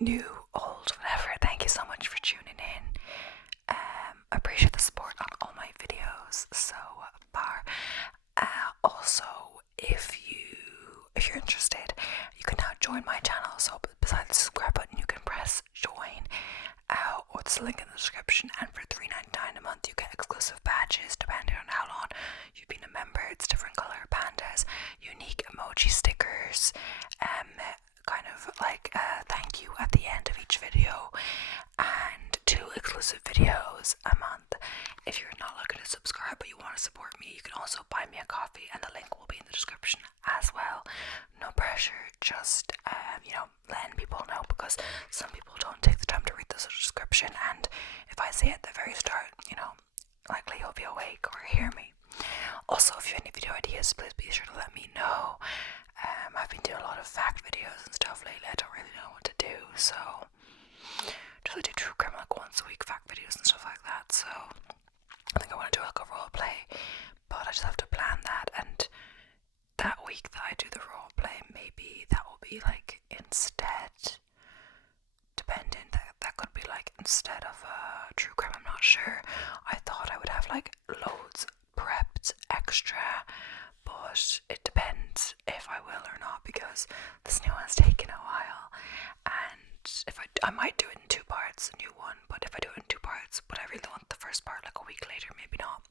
new, old, whatever, thank you so much for tuning in. I appreciate the support on all my videos so far. Also, if you're interested, you can now join my channel. So besides the subscribe button, you can press join, or it's a link in the description. And for $3.99 a month, you get exclusive badges depending on how long you've been a member. It's different color pandas, unique emoji stickers, kind of like a thank you at the end of each video, and 2 exclusive videos a month. If you're not looking to subscribe but you want to support me, you can also buy me a coffee, and the link will be in the description as well. No pressure, just letting people know, because some people don't take the time to read the description, and if I say at the very start, likely you'll be awake or hear me. Also, if you have any video ideas, please be sure to let me know. I've been doing a lot of fact videos and stuff lately. I don't really know what to do, so just do true crime like once a week fact videos and stuff like that. So I think I want to do like a role play, but I just have to plan that. And that week that I do the role play, maybe that will be like instead, depending, that could be like instead of true crime. I'm not sure. I thought I would have like loads prepped extra, but it depends if I will or not, because this new one's taken a while, and if I might do it in 2 parts, a new one, but if I do it in 2 parts, but I really want the first part like a week later, maybe not.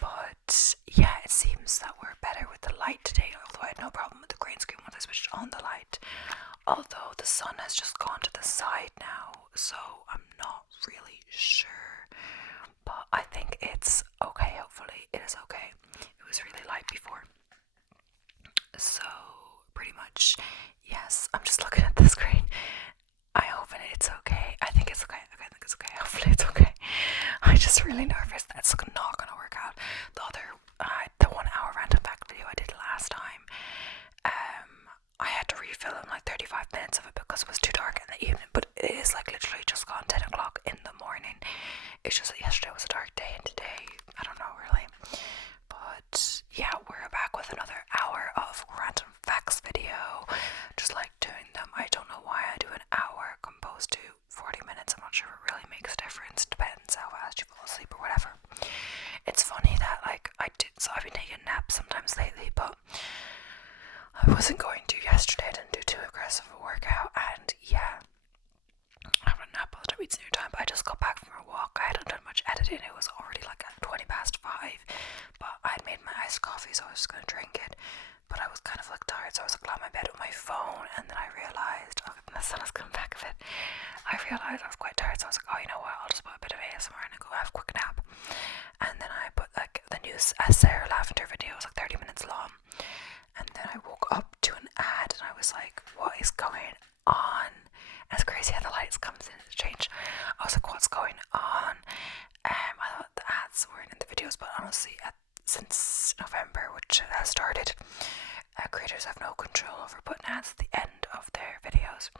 But yeah, it seems that we're better with the light today, although I had no problem with the green screen once I switched on the light, although the sun has just gone to the side now, so I'm not really sure, but I think it's okay. Hopefully it is okay. It was really light before, so pretty much, yes. I'm just looking at the screen. I hope it's okay. I think it's okay. I think it's okay. Hopefully it's okay. I'm just really nervous that it's not gonna work out. The 1 hour random fact video I did last time, I had to refilm like 35 minutes of it because it was too dark in the evening, but it is like literally just gone 10 o'clock in the morning. It's just that yesterday was a dark day, and today, I don't know really. But yeah, we're back with another hour of random facts video, just like doing them. I don't know why I do an hour composed to 40 minutes. I'm not sure if it really makes a difference. Depends how fast you fall asleep or whatever. It's funny that I've been taking naps sometimes lately, but I wasn't going to yesterday. I didn't do too aggressive a workout, and yeah, I have a nap all the time. It's near time, but I just got back from a walk. I hadn't done much editing. It was already like at 5:20, but I had made my iced coffee, so I was just gonna drink it. But I was kind of like tired, so I was like on my bed with my phone, and then I realized, the sun has come back a bit. I realized I was quite tired, so I was like, oh, you know what? I'll just put a bit of ASMR and go have a quick nap. And then I put like the new Sarah Lavender video. It was like 30 minutes long. And then I woke up to an ad, and I was like, what is going on? And it's crazy how the lights comes in and change. I was like, what's going on? I thought the ads weren't in the videos, but honestly, since November, which has started, creators have no control over putting ads at the end of their videos.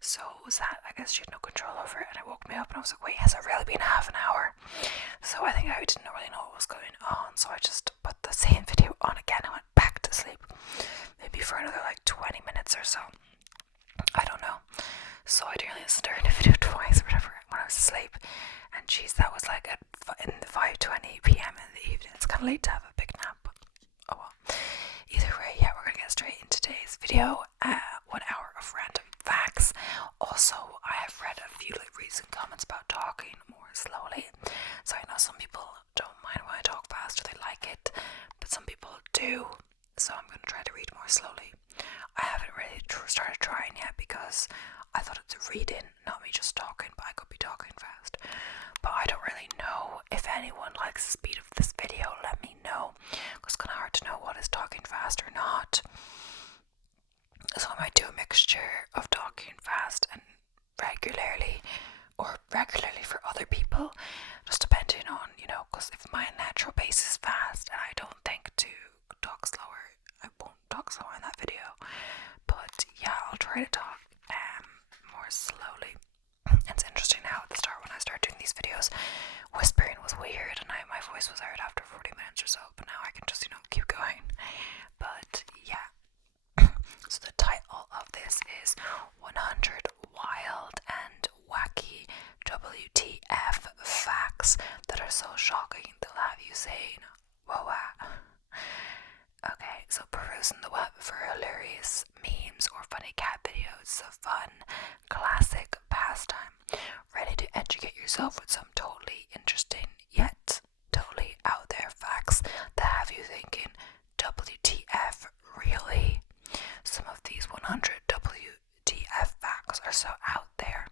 So it was that, I guess she had no control over it, and it woke me up, and I was like, wait, has it really been half an hour? So I think I didn't really know what was going on, so I just put the same video on again and went back to sleep, maybe for another like 20 minutes or so. I don't know. So I didn't listen to her video twice or whatever when I was asleep, and geez, that was like at 5:20 p.m. in the evening. It's kind of late to have a big nap, but oh well. Either way, yeah, we're gonna get straight into today's video. 1 hour of random facts. Also, I have read a few recent comments about talking more slowly, so I know some people don't mind when I talk fast, or they like it, but some people do, so I'm gonna try to read more slowly. I haven't really started trying yet because I thought it's a reading, not me just talking, but I could be talking fast. But I don't really know if anyone likes the speed of this video. Let me know, because it's kind of hard to know what is talking fast or not. So I might do a mixture of talking fast and regularly, or regularly for other people, just depending on, because if my natural pace is fast and I don't think to talk slower, I won't talk slower in that video. But yeah, I'll try to talk more slowly. It's interesting how at the start, when I started doing these videos, whispering was weird, and my voice was heard after 40 minutes or so, but now I can just, keep going. But yeah, so the title of this is 100 Wild video. It's a fun, classic pastime, ready to educate yourself with some totally interesting yet totally out there facts that have you thinking, WTF, really? Some of these 100 WTF facts are so out there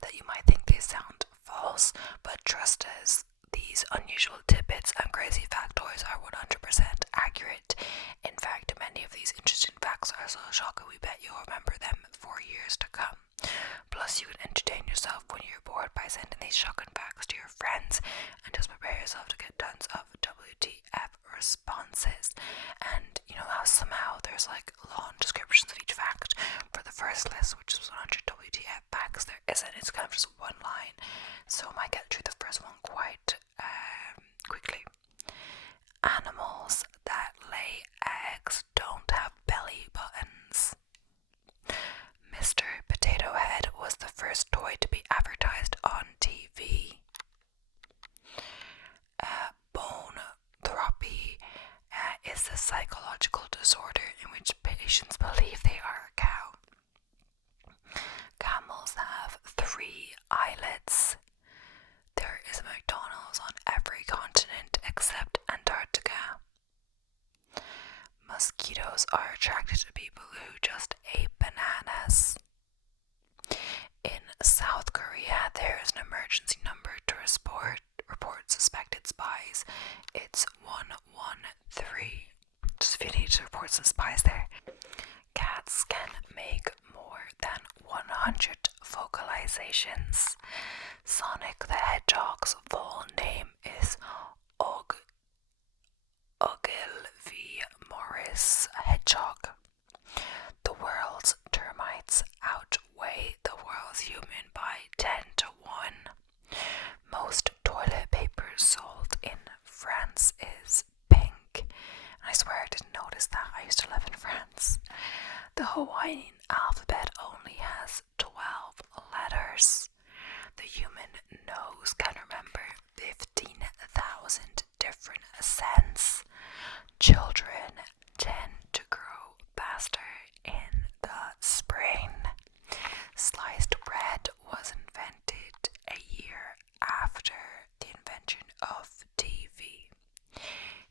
that you might think they sound false, but trust us, these unusual tidbits and crazy factoids are 100% accurate. In fact, many of these interesting facts are so shocking we bet you'll remember them for years to come. Plus, you can entertain yourself when you're bored by sending these shocking facts to your friends, and just prepare yourself to get tons of WTF responses. And you know how somehow there's like long descriptions of each fact for the first list, which is 100 WTF facts. There isn't. It's kind of just one line, so I might get through the first one quite quickly. Animals that lay eggs don't have belly buttons. Mr. Potato Head was the first toy to be advertised on TV. Bone thropy is a psychological disorder in which patients believe they are a cow. Camels have 3 eyelets. There is a McDonald's on every continent except Antarctica. Mosquitoes are attracted to people who just ate bananas. In South Korea, there is an emergency number to report suspected spies. It's 113. Just if you need to report some spies there. Cats can make more than 100 vocalizations. Sonic the Hedgehog's full name is Ogilvy Morris Hedgehog. The world's termites outweigh the world's human by 10 to 1. Most toilet paper sold in France is pink. And I swear I didn't notice that. I used to live in France. The Hawaiian alphabet only has 12 letters. The human nose can remember 15,000 different scents. Children tend to grow faster in the spring. Sliced bread was invented a year after the invention of TV.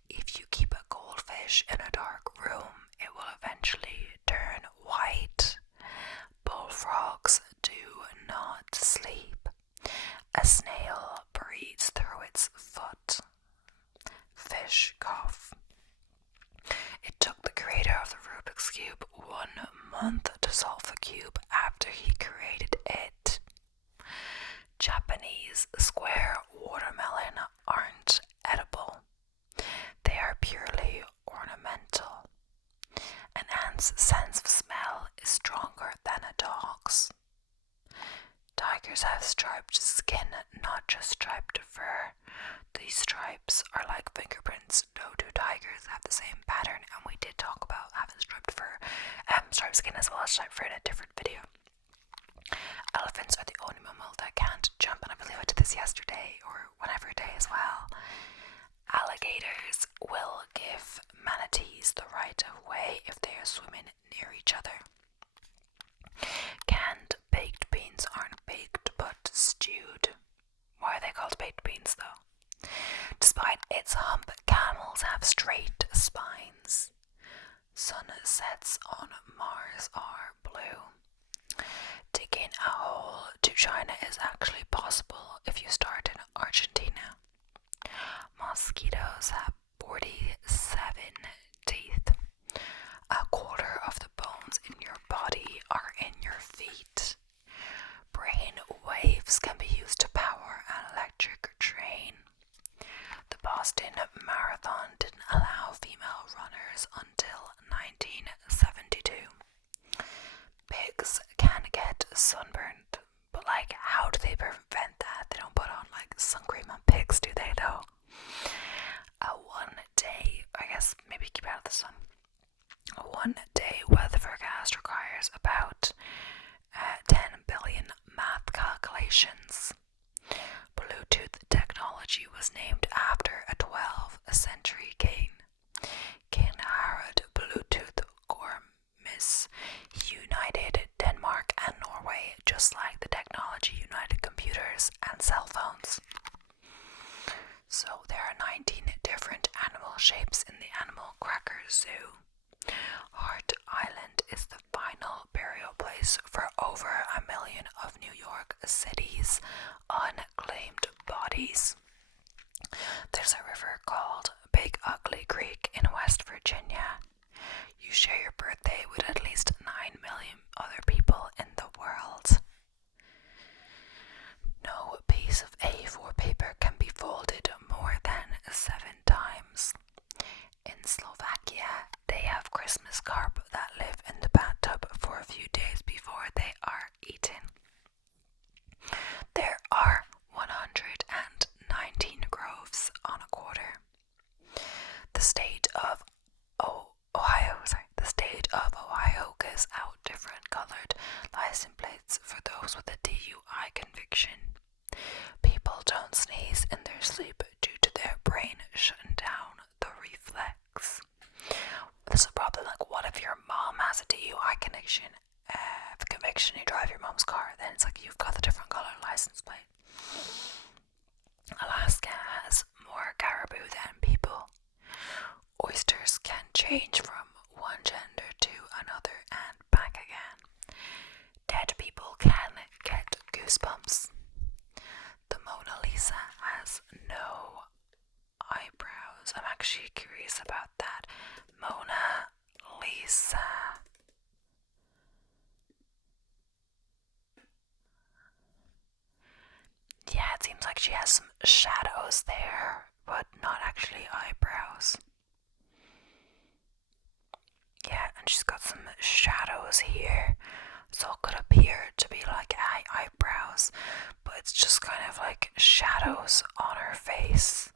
If you keep a goldfish in a dark room, it will eventually turn white. Bullfrogs do not sleep. A snail breathes through its foot. Fish cough. It took the creator of the Rubik's Cube 1 month to solve the cube after he created it. Japanese square watermelon aren't edible. They are purely ornamental. An ant's sense of smell is stronger than a dog's. Tigers have striped skin, not just striped fur. These stripes are like fingerprints. No two tigers have the same pattern, and we did talk about having striped fur, striped skin as well as striped fur in a different video. Elephants are the only mammal that can't jump, and I believe I did this yesterday or whenever day as well. Alligators will give manatees the right of way if they are swimming near each other. Canned baked beans aren't baked but stewed. Why are they called baked beans though? Despite its hump, camels have straight spines. Sunsets on Mars are blue. Digging a hole to China is actually possible if you start in Argentina. Mosquitoes have 47 teeth. A quarter of the bones in your body are in your feet. Brain waves can be used to power an electric train. The Boston Marathon didn't allow female runners until 1972. Pigs can get sunburned, but like, how do they prevent that? They don't put on like sun cream on pigs, do they though? A 1 day, I guess maybe keep out of the sun. A 1 day weather forecast requires about 10 billion math calculations. Bluetooth technology was named after a 12th century king. King Harald Bluetooth Gormis united cars, and cell phones. So there are 19 different animal shapes in the Animal Cracker Zoo. Hart Island is the final burial place for over 1 million of New York City's unclaimed bodies. There's a river called Big Ugly Creek in West Virginia. You share your birthday with at least 9 million other people in the world. No piece of A4 paper can be folded more than 7 times. In Slovakia, they have Christmas carp that live in the bathtub for a few days before they are eaten. There are 119 groves on a quarter. The state of Ohio gives out different colored license plates for those with a DUI conviction. People don't sneeze in their sleep due to their brain shutting down the reflex. This is a problem. Like, what if your mom has a DUI conviction? You drive your mom's car, then it's like you've got the different color license plate. Alaska has more caribou than people. Oysters can change from one gender to another and back again. Dead people can get goosebumps. The Mona Lisa has no eyebrows. I'm actually curious about that. Mona Lisa. Yeah, it seems like she has some shadows there, but not actually eyebrows. Yeah, and she's got some shadows here, so it could appear to be like eyebrows, but it's just kind of like shadows on her face.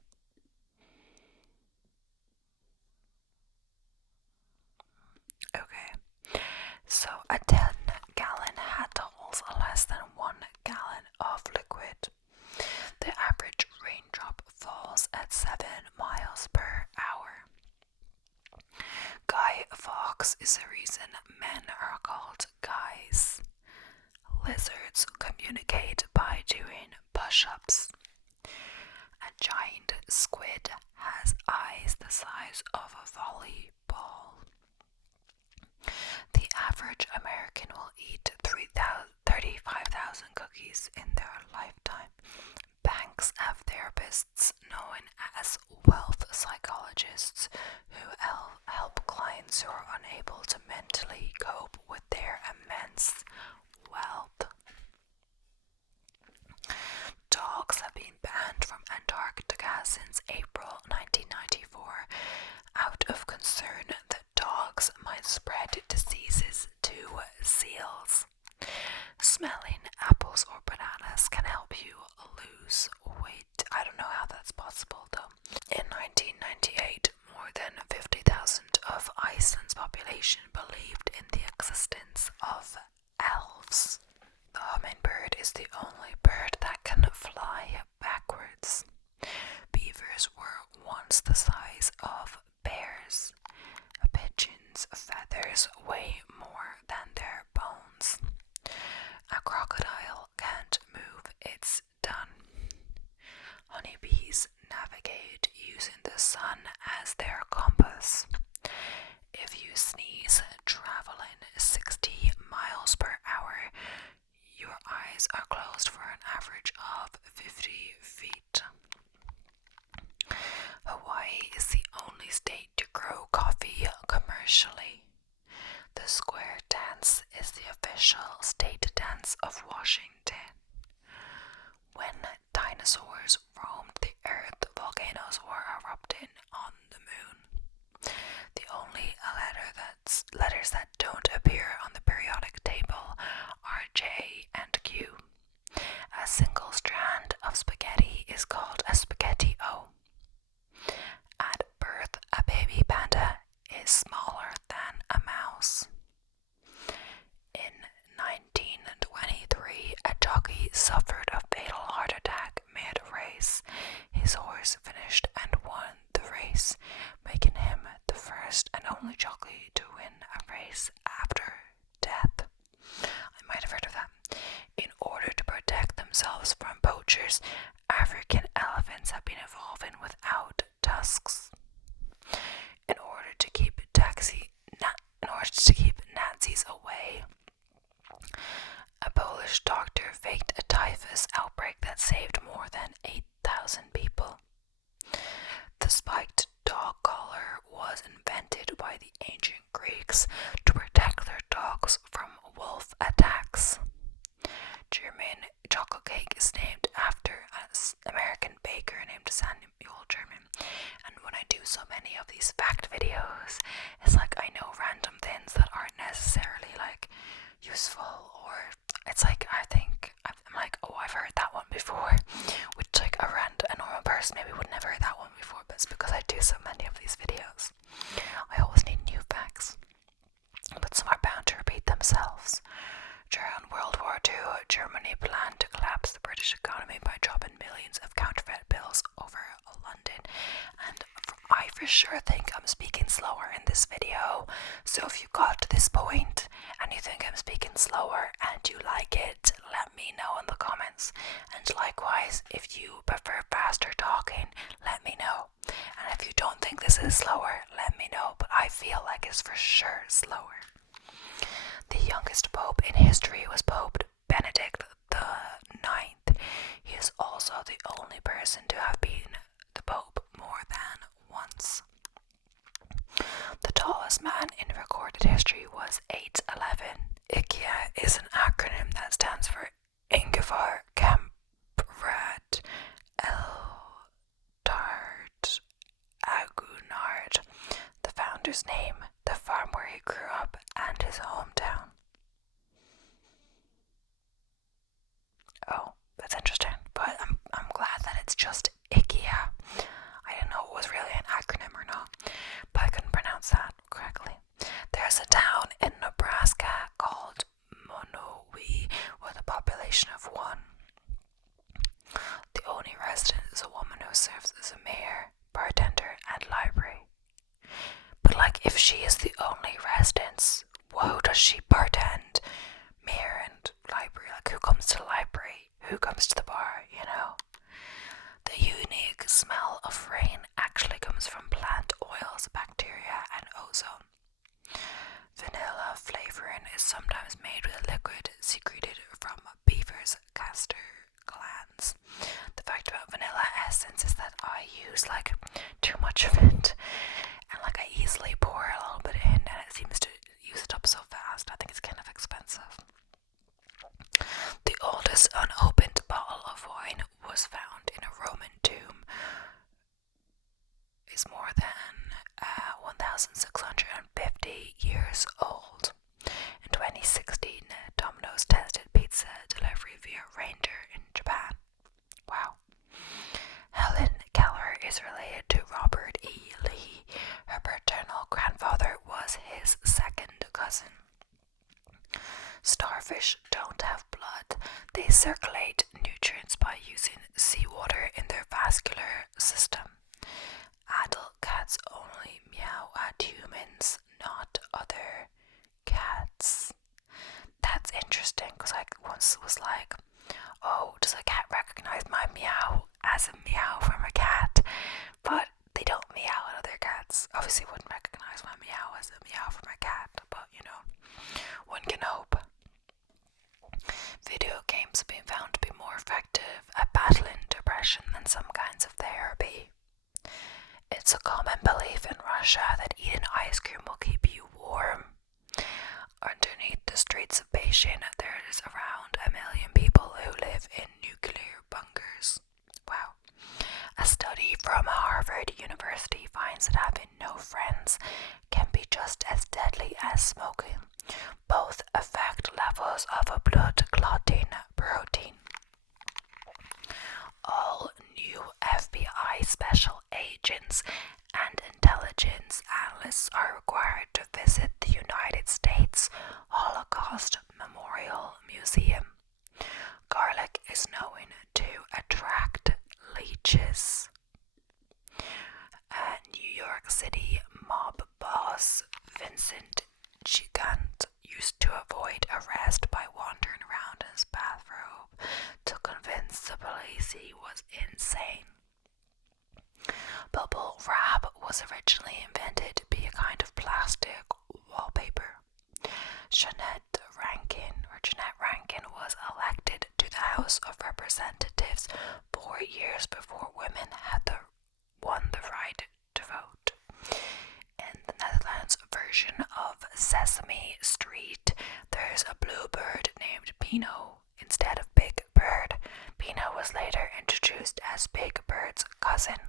Okay, so a 10-gallon hat holds less than 1 gallon of liquid. The average raindrop falls at 7 miles per hour. Guy Fawkes is the reason men are called guys. Lizards communicate by doing push-ups. A giant squid has eyes the size of a volleyball. The average American will eat 35,000 cookies in their lifetime. Banks have therapists known as wealth psychologists who help clients who are unable to mentally cope with their immense wealth. Dogs have been banned from Antarctica since April 1994 out of concern that dogs might spread diseases to seals. Smelling apples or bananas can help you lose weight. I don't know how that's possible though. In 1998, more than 50,000 of Iceland's population believed in the existence of elves. The hummingbird is the only bird that can fly backwards. Beavers were once the size of bears. A pigeon's feathers weigh more than their bones. A crocodile can't move its tongue. Honeybees navigate using the sun as their compass. If you sneeze traveling 60 miles per hour, your eyes are closed for an average of 50 feet. Hawaii is the only state to grow coffee commercially. The square dance is the official state dance of Washington. When dinosaurs roamed the earth, volcanoes were erupting on the moon. The only letters that don't appear on the periodic table are J and Q. A single strand of spaghetti is called a spaghetti-o. At birth, a baby panda is smaller than a mouse. In 1923, a jockey suffered a fatal heart attack mid-race. His horse finished and won the race, making him the first and only jockey to win a race after death. I might have heard of that. In order to protect themselves from During World War II, Germany planned to collapse the British economy by dropping millions of counterfeit bills over London. And I for sure think I'm speaking slower in this video, so if you got to this point and you think I'm speaking slower and you like it, let me know in the comments. And likewise, if you prefer faster talking, let me know. And if you don't think this is slower, let me know, but I feel like it's for sure slower. The youngest pope in history was Pope Benedict the Ninth. He is also the only person to have been the pope more than once. The tallest man in recorded history was 8'11". IKEA is an acronym that stands for Ingvar Kamprad Eldard Agunard, the founder's name, the farm where he grew up, and his hometown. Oh, that's interesting, but I'm glad that it's just IKEA. I didn't know it was really an acronym or not, but I couldn't pronounce that correctly. There's a town in Nebraska called Monowi with a population of 1. The only resident is a woman who serves as a mayor, bartender, and library. But like, if she is the only resident, whoa, does she bartend, mayor, and library? Like, who comes to the library? Who comes to the bar, you know? The unique smell of rain actually comes from plant oils, bacteria, and ozone. Vanilla flavoring is sometimes made with a liquid secreted from beaver's castor glands. The fact about vanilla essence is that I use like too much of it, and like I easily pour a little bit in, and it seems to use it up so fast. I think it's kind of expensive. The oldest unopened bottle of wine was found in a Roman tomb. It's more than 1,650 years old. In 2016, Domino's tested pizza delivery via reindeer in Japan. Wow. Helen Keller is related to Robert E. Lee. Her paternal grandfather was his second cousin. Starfish don't have blood. They circulate nutrients by using seawater in their vascular system. Adult cats only meow at humans, not other cats. That's interesting, because I once was like, oh, does a cat recognize my meow as a meow from a cat? But they don't meow at other cats. Obviously wouldn't recognize my meow as a meow from a cat, but you know, one can hope. Video games have been found to be more effective at battling depression than some kinds of therapy. It's a common belief in Russia that eating ice cream will keep you warm. Underneath the streets of Beijing, there is around 1 million people who live in nuclear bunkers. Wow. A study from Harvard University finds that having no friends can be just as deadly as smoking. Both affect levels of a blood clotting protein. All new FBI special agents and intelligence analysts are required to visit the United States Holocaust Memorial Museum. Garlic is known to attract leeches. New York City mob boss Vincent Gigant used to avoid arrest by wandering around in his bathrobe to convince the police he was insane. Bubble wrap was originally invented to be a kind of plastic wallpaper. Jeanette Rankin was elected to the House of Representatives 4 years before women had won the right to vote. In the Netherlands version of Sesame Street, there's a bluebird named Pino instead of Big Bird. Pino was later introduced as Big Bird's cousin.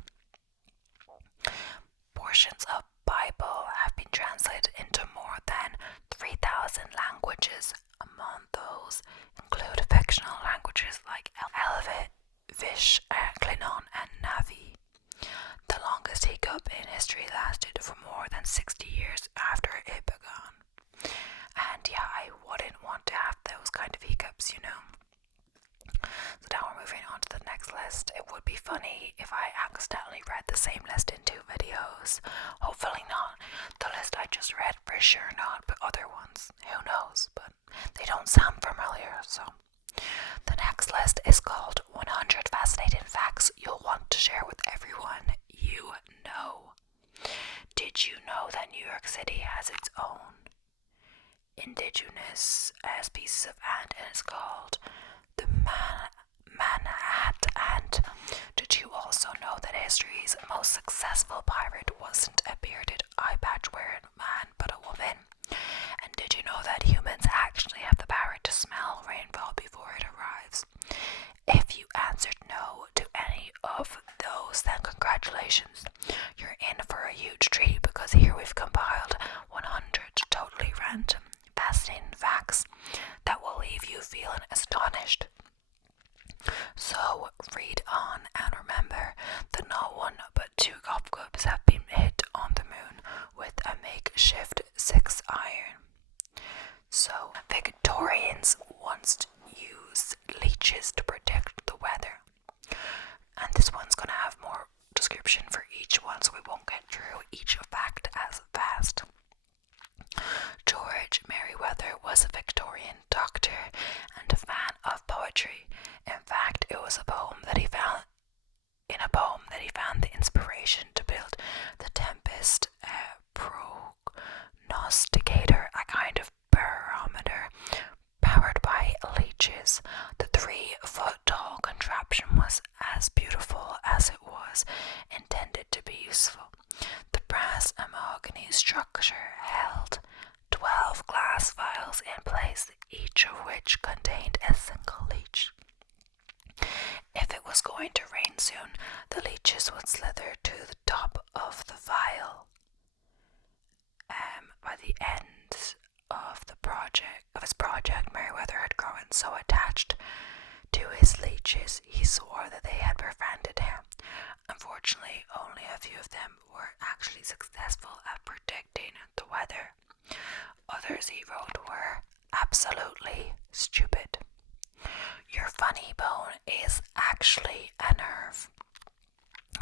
Portions of Bible have been translated into more than 3,000 languages. Among those include fictional languages like Elvish, Vish, Klingon, and Navi. The longest hiccup in history lasted for more than 60 years after it began. And yeah, I wouldn't want to have those groups, you know. So now we're moving on to the next list. It would be funny if I accidentally read the same list in 2 videos. Hopefully not. The list I just read, for sure not, but other ones, who knows, but they don't sound familiar. So the next list is called 100 Fascinating Facts You'll Want to Share with Everyone You Know. Did you know that New York City has its own indigenous species of ant, and it's called the Manhattan ant? Did you also know that history's most successful pirate wasn't a bearded eye patch wearing man but a woman? And did you know that humans actually have the power to smell rainfall before it arrives? If you answered no to any of those, then congratulations. You're in for a huge treat, because here we've compiled 100 totally random, fascinating facts that will leave you feeling astonished. So read on, and remember that not 1 but 2 golf clubs have been hit on the moon with a makeshift 6 iron. So Victorians once used leeches to predict the weather. And this one's going to have more description for each one, so we won't get through each fact as fast. George Merriweather was a Victorian doctor and a fan of poetry. In fact, it was in a poem that he found the inspiration to build the Tempest prognosticator, a kind of barometer powered by leeches. The 3-foot-tall contraption was as beautiful as it was intended to be useful. The brass and mahogany structure held 12 glass vials in place, each of which contained a single leech. If it was going to rain soon, the leeches would slither to the top of the vial. By the end of his project, Merriweather had grown so attached to his leeches, he swore that they had befriended him. Unfortunately, only a few of them were actually successful at predicting the weather. Others, he wrote, were absolutely stupid. Your funny bone is actually a nerve.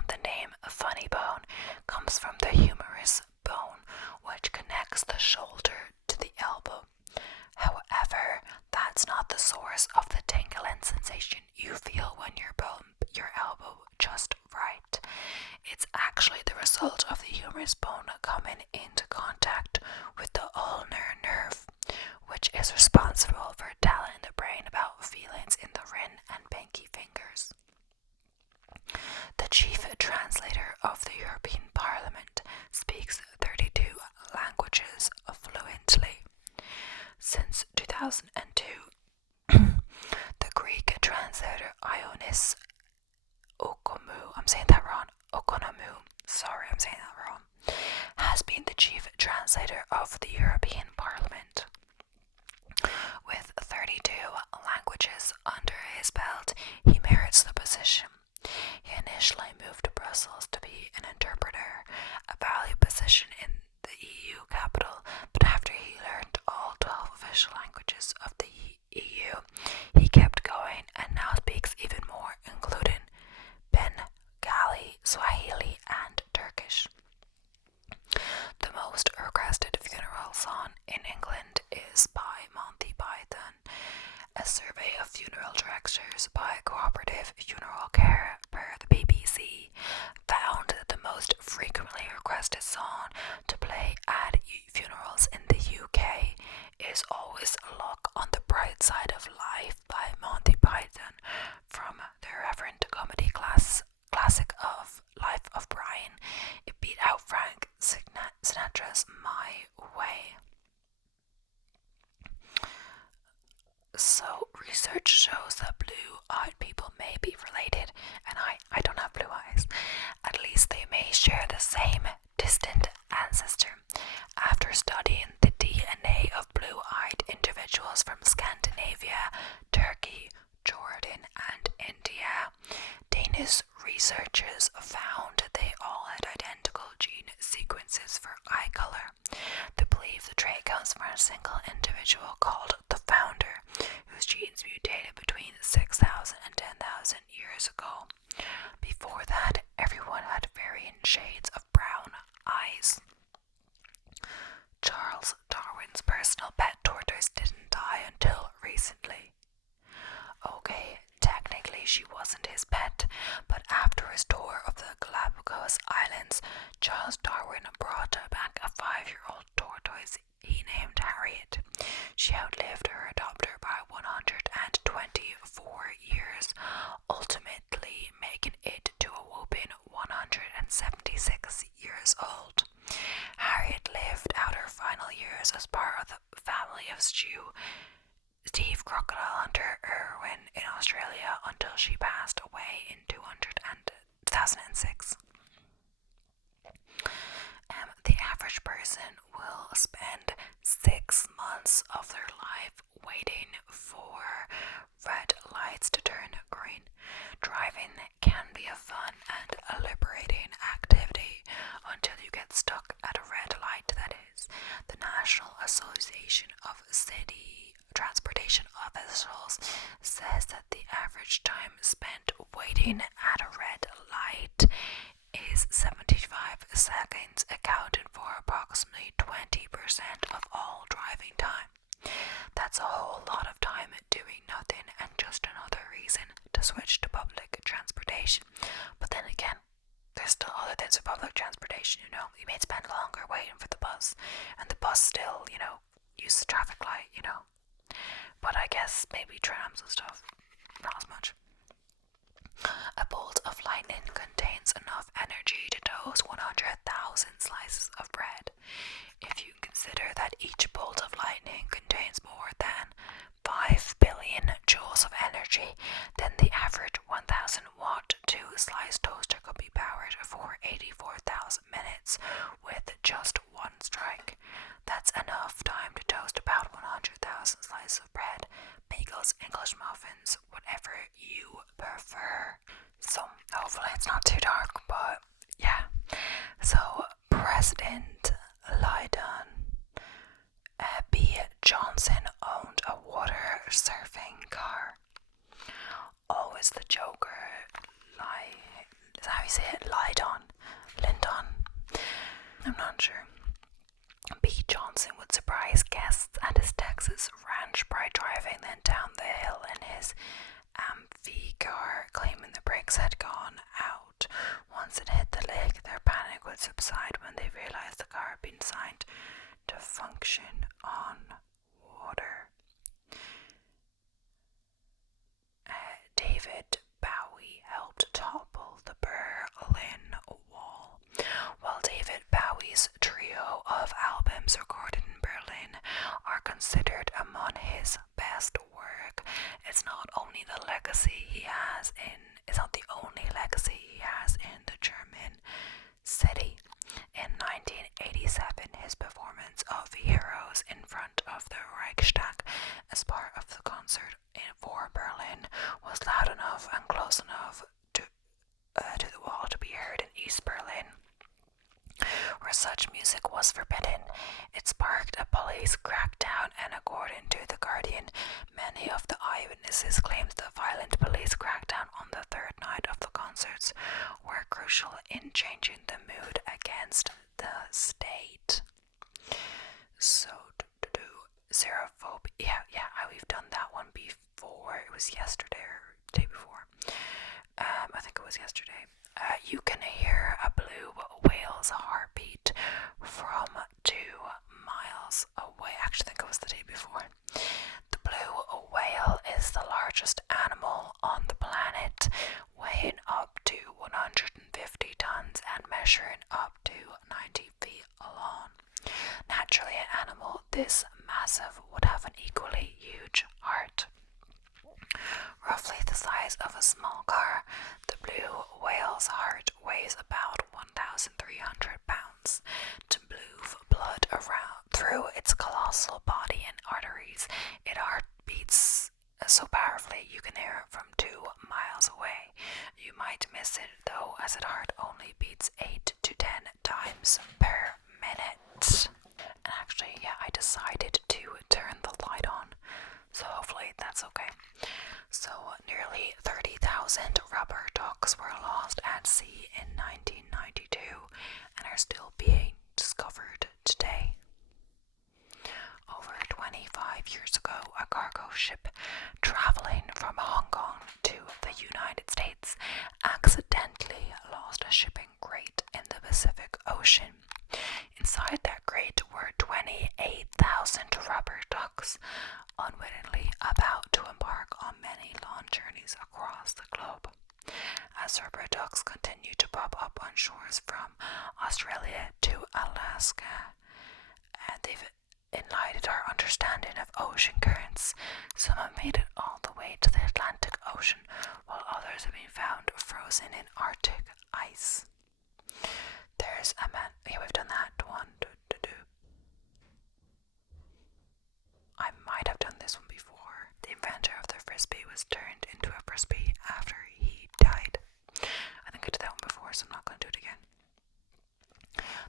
The name funny bone comes from the humerus bone, which connects the shoulder to the elbow. However, that's not the source of the tingling sensation you feel when your elbow just right. It's actually the result of the humerus bone coming into contact with the ulnar nerve, which is responsible for telling the brain about feelings in the ring and pinky fingers. The chief translator of the European Parliament speaks 32 languages fluently. Since 2002, the Greek translator Ioannis Okonomou, has been the chief translator of the European Parliament. With 32 languages under his belt, he merits the position. He initially moved to Brussels to be an interpreter, a valued position in the EU capital, but after he learned all 12 official languages of the EU, he kept going and now speaks even more, including Bengali, Swahili, and Turkish. The most requested funeral song in England is by Monty Python. A survey of funeral directors by Cooperative Funeral Care per the BBC found that the most frequently requested song to play at funerals in the UK is Always Look on the Bright Side of Life by Monty Python from the irreverent comedy classic of Life of Brian. It beat out Frank Sinatra's My Way. So, research shows that blue-eyed people may be related, and I don't have blue eyes. At least they may share the same distant ancestor. After studying the DNA of blue-eyed individuals from Scandinavia, Turkey, Jordan, and India, Danish researchers found they all had identical gene sequences for eye color. They believe the trait comes from a single individual called the founder, whose genes recently. Okay, technically she wasn't his pet, but after his tour of the Galapagos Islands, Charles Darwin brought back a 5-year-old tortoise he named Harriet. She outlived her adopter by 124 years, ultimately making it to a whopping 176 years old. Harriet lived out her final years as part of the family of Steve crocodile hunter Irwin in Australia until she passed away in 2006. The average person will spend 6 months of their life waiting for red lights to turn green. Driving can be a fun and a liberating activity until you get stuck at a red light, that is. The National Association of City Transportation Officials says that the average time spent waiting at a red light is 75 seconds, accounting for approximately 20% of all driving time. That's a whole lot of time doing nothing and just another reason to switch to public transportation. But then again, there's still other things for public transportation, you know. You may spend longer waiting for the bus, and the bus still, uses the traffic light, But I guess maybe trams and stuff, not as much. A bolt of lightning contains enough energy to toast 100,000 slices of bread. If you consider that each bolt of lightning contains more than 5 billion joules of energy, then the average 1,000 watt 2-slice toaster could be powered for 84,000 minutes with just one strike. That's enough time to toast about 100,000 slices of bread, bagels, English muffins, whatever you prefer. So hopefully it's not too dark, but yeah. So President Lyndon B. Johnson owned a water surfing car. Always the Joker. Is that how you say it? Lyndon. I'm not sure. B. Johnson would surprise guests at his Texas ranch by driving them down the hill in his amphi car, claiming the brakes had gone out. Once it hit the lake, their panic would subside when they realized the car had been designed to function on water. David Bowie helped topple the Berlin Wall. While David Bowie's trio of albums recorded in Berlin are considered among his best work, it's not the only legacy he has in the German city. In 1987, his performance of Heroes in front of the Reichstag as part of the concert for Berlin was loud enough and close enough to the wall to be heard in East Berlin, where such music was forbidden. It sparked a police crackdown, and according to The Guardian, many of the eyewitnesses claimed the violent police crackdown on the third night of the concerts were crucial in changing the mood against the state. So, xerophobia. Yeah, we've done that one before. It was yesterday or the day before. I think it was yesterday. You can hear a blue whale's heartbeat from 2 miles away. Actually, I think it was the day before. The blue whale is the largest animal on the planet, weighing up to 150 tons and measuring up to 90 feet long. Naturally, an animal this massive would have an equally huge heart. Roughly the size of a small car, the blue whale's heart weighs about 1,300 pounds. To move blood around through its colossal body and arteries, its heart beats so powerfully you can hear it from 2 miles away. You might miss it though, as its heart only beats 8 to 10 times per minute. And actually, I decided to turn the light on, so hopefully that's okay. So nearly 30,000 rubber ducks were lost at sea in 1992 and are still being discovered today. Over 25 years ago, a cargo ship United States accidentally lost a shipping crate in the Pacific Ocean. Inside that crate were 28,000 rubber ducks, unwittingly about to embark on many long journeys across the globe. As rubber ducks continue to pop up on shores from Australia to Alaska, they've enlightened our understanding of ocean currents. Some have made it all the way to the Atlantic Ocean, while others have been found frozen in Arctic ice. There's a man. Yeah, we've done that one. I might have done this one before. The inventor of the frisbee was turned into a frisbee after he died. I think I did that one before, so I'm not going to do it again.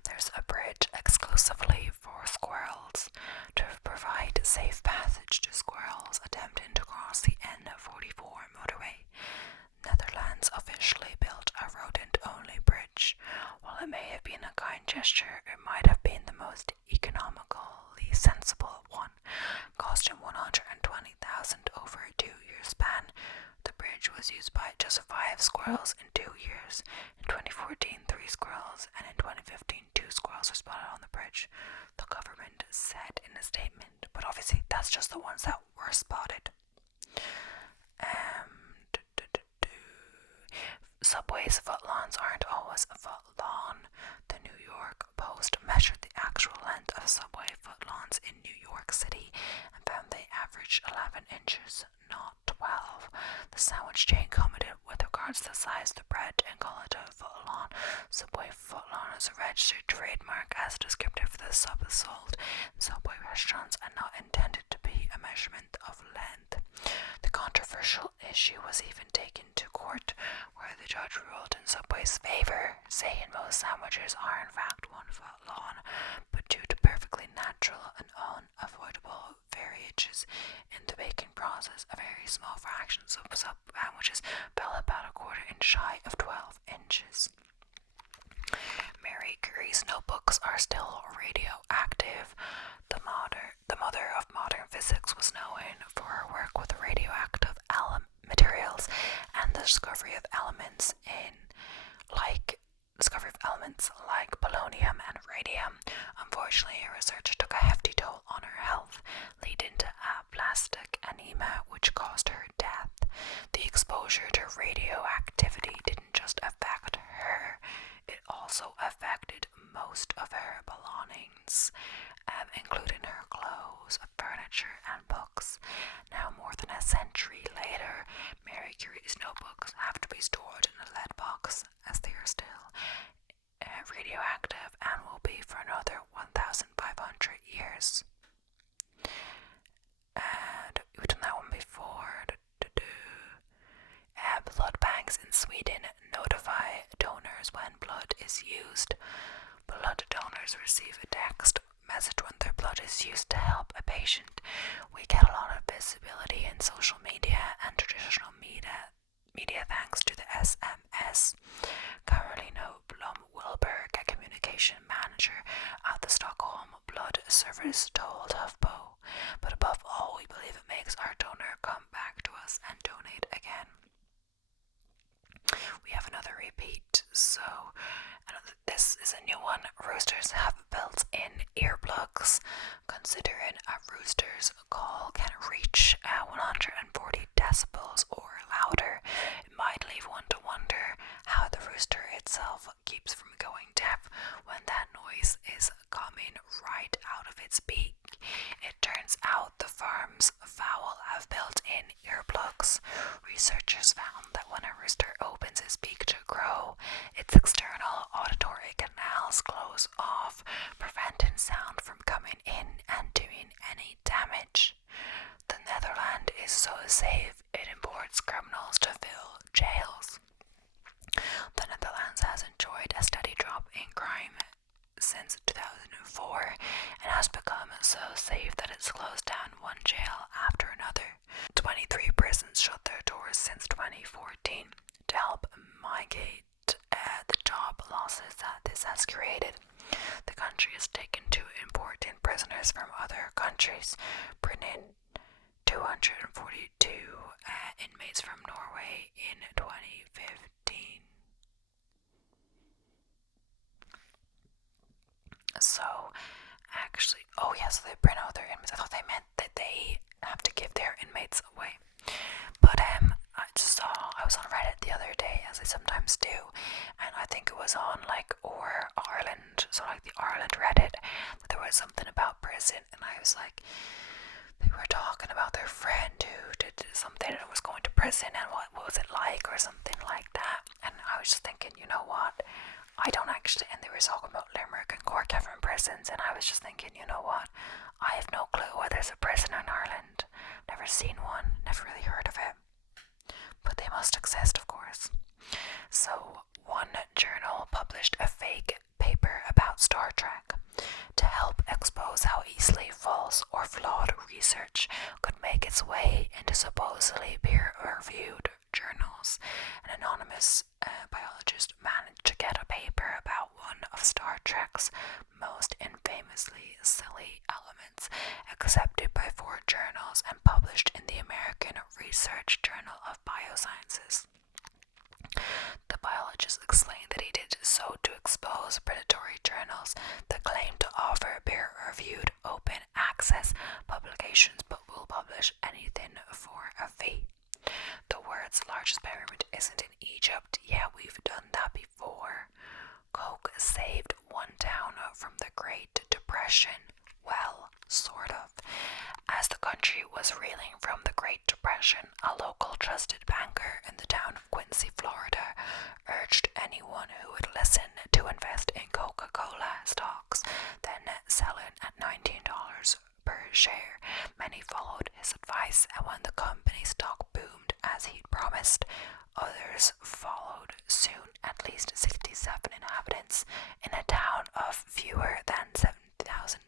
There's a bridge exclusively for squirrels to provide safe passage to squirrels attempting to cross the N44 motorway. Netherlands officially built a rodent-only bridge. While it may have been a kind gesture, it might have been the most economically sensible one, costing $120,000 over a 2-year span. The bridge was used by just 5 squirrels in 2 years. In 2014, 3 squirrels, and in 2015, 2 squirrels were spotted on the bridge, the government said in a statement. But obviously, that's just the ones that were spotted. Subway's footlongs aren't always a foot long. The New York Post measured the actual length of subway footlongs in New York City and found they averaged 11 inches, not 12. The sandwich chain commented with regards to the size of the bread and called it a footlong. Subway footlong is a registered trademark as descriptive for the sub sold in Subway restaurants and not intended to be a measurement of length. The controversial issue was even taken to court, where the judge ruled in Subway's favor, saying most sandwiches are in fact 1 foot long, but due to perfectly natural and unavoidable variations in the baking process, a very small fraction of sandwiches fell about a quarter inch shy of 12 inches. Marie Curie's notebooks are still radioactive. The mother of modern physics was known for her work with radioactive materials and the discovery of elements like polonium and radium. Unfortunately, her research took a hefty toll on her health, leading to aplastic anemia, which caused her death. The exposure to radioactivity didn't just affect her, it also affected most of her belongings, including her clothes, furniture, and books. Now, more than a century later, Marie Curie's notebooks have to be stored in a lead box, as they are still radioactive and will be for another 1,500 years. And we've done that one before. Blood banks in Sweden notify donors when blood is used. Blood donors receive a text message when their blood is used to help a patient. We get a lot of visibility in social media and traditional media thanks to the SMS. Carolina Blom-Wilberg, a communication manager at the Stockholm Blood Service, told HuffPo, but above all, we believe it makes our donor come back to us and donate again. We have another repeat, so this is a new one. Roosters have built-in earplugs. Considering a rooster's call can reach 140 decibels or louder, it might leave one to wonder how the rooster itself keeps from going deaf when that noise is coming right out of its beak. It turns out the farm's fowl have built-in earplugs. Researchers found that when a rooster opens his beak to crow, its external auditory canals close off, preventing sound from coming in and doing any damage. The Netherlands is so safe it imports criminals to fill jails. The Netherlands has enjoyed a steady drop in crime since 2004 and has become so safe that it's closed down one jail after another. 23 prisons shut their doors since 2014 to help mitigate the job losses that this has created. The country has taken 2 important prisoners from other countries, bringing 242 inmates from Norway in 2014 decades away. But I was on Reddit the other day, as I sometimes do, and I think it was on like or Ireland, so like the Ireland Reddit, that there was something about prison, and I was like, they were talking about their friend who did something and was going to prison, and what was it like, or something like that. And I was just thinking, you know what? I don't actually, and they were talking about Limerick and Cork having prisons, and I was just thinking, you know what? I have no clue whether there's a prison in Ireland. Never seen one, never really heard of it. But they must exist, of course. So, one journal published a fake paper about Star Trek to help expose how easily false or flawed research could make its way into supposedly peer-reviewed journals. An anonymous biologist managed to get a paper about one of Star Trek's most infamously silly elements accepted by 4 journals and published in the American Research Journal of Biosciences. The biologist explained that he did so to expose predatory journals that claim to offer peer-reviewed open access publications but will publish anything for a fee. The world's largest pyramid isn't in Egypt. Yeah, we've done that before. Coke saved one town from the Great Depression. Well, sort of. As the country was reeling from the Great Depression, a local trusted banker in the town of Quincy, Florida, urged anyone who would listen to invest in Coca-Cola stocks, then selling at $19 per share. Many followed his advice, and when the company's stock boomed as he'd promised, others followed soon. At least 67 inhabitants in a town of fewer than 7,000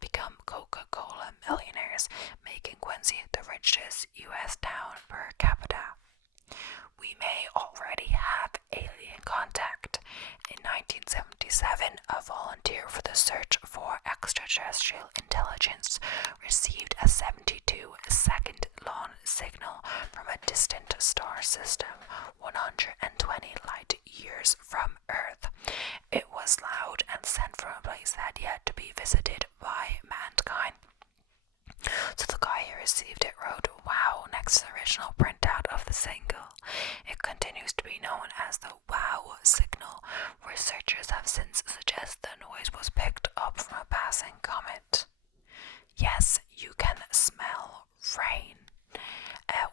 become Coca-Cola millionaires, making Quincy the richest U.S. town per capita. We may already have alien contact. In 1977, a volunteer for the search for extraterrestrial intelligence received a 72-second long signal from a distant star system 120 light years from Earth. It was loud and sent from a place that had yet to be visited by mankind. So the guy who received it wrote "Wow" next to the original printout of the single. It continues to be known as the "Wow" signal. Researchers have since suggested the noise was picked up from a passing comet. Yes, you can smell rain.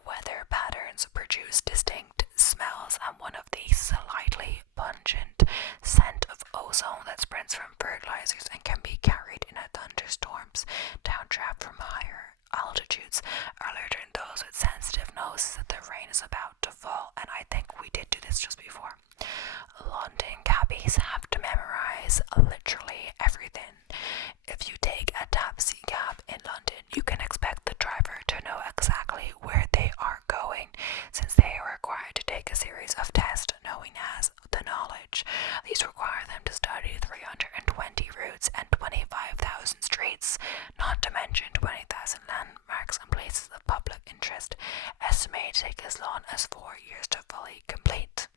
Weather patterns produce distinct smells, and one of these is a lightly pungent scent of ozone that spreads from fertilizers and can be carried in thunderstorms downdraft from higher altitudes, alerting those with sensitive noses that the rain is about to fall. And I think we did do this just before. London cabbies have to memorize literally everything. If you take a taxi cab in London, you can expect the driver to know exactly where they are going, since they are required to take a series of tests known as the knowledge. These require them to study 320 routes and 25,000 streets, not to mention 20,000 landmarks and places of public interest, estimated to take as long as 4 years to fully complete.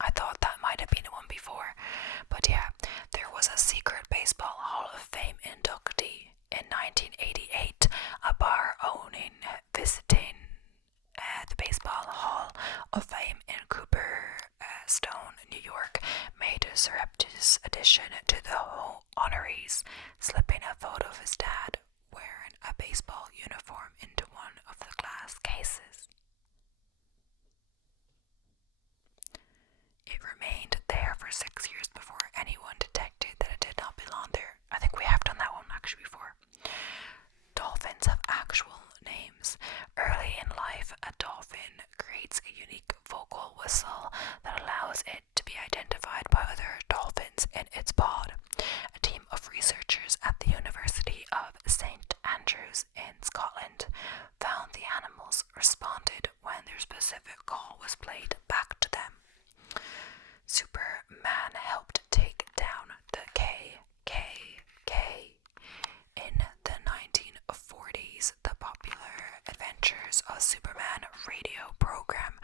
I thought that might have been one before, but yeah, there was a secret baseball Hall of Fame inductee in 1988, a bar owning visiting the Baseball Hall of Fame in Cooperstown, New York, made a surreptitious addition to the honorees, slipping a photo of his dad wearing a baseball uniform into one of the glass cases. It remained there for 6 years before anyone detected that it did not belong there. I think we have done that one actually before. Dolphins have actual names. Early in life, a dolphin creates a unique vocal whistle that allows it to be identified by other dolphins in its pod. A team of researchers at the University of St. Andrews in Scotland found the animals responded when their specific call was played back to them. Superman helped take down the KKK. In the 1940s, the popular Adventures of Superman radio program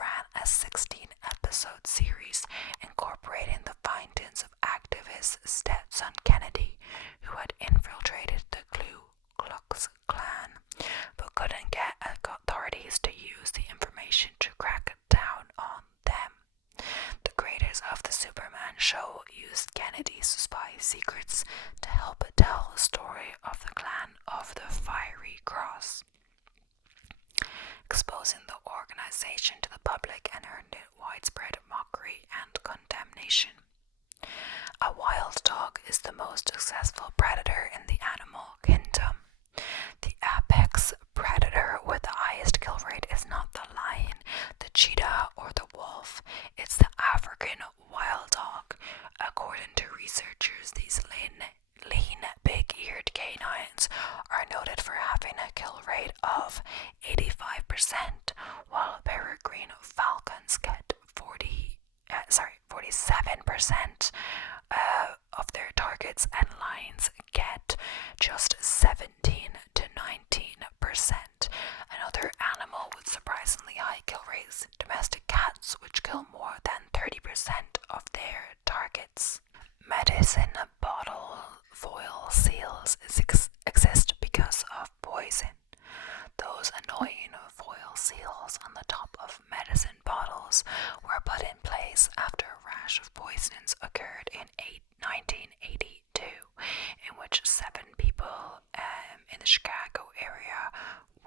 ran a 16-episode series incorporating the findings of activist Stetson Kennedy, who had infiltrated the Ku Klux Klan but couldn't get sensation to the public and earned it widespread mockery and condemnation. A wild dog is the most successful predator in the animal kingdom. The apex predator with the highest kill rate is not the lion, the cheetah, or the wolf. It's the African wild dog. According to researchers, these lean, big-eared canines are noted for having a kill rate of 85%, while peregrine falcons get 47% of their targets, and lions get just 17 to 19%. Another animal with surprisingly high kill rates, domestic cats, which kill more than 30% of their targets. Medicine bottle foil seals exist because of poison. Those annoying foil seals on the top of medicine bottles were put in place after a rash of poisons occurred in 1982, in which 7 people in the Chicago area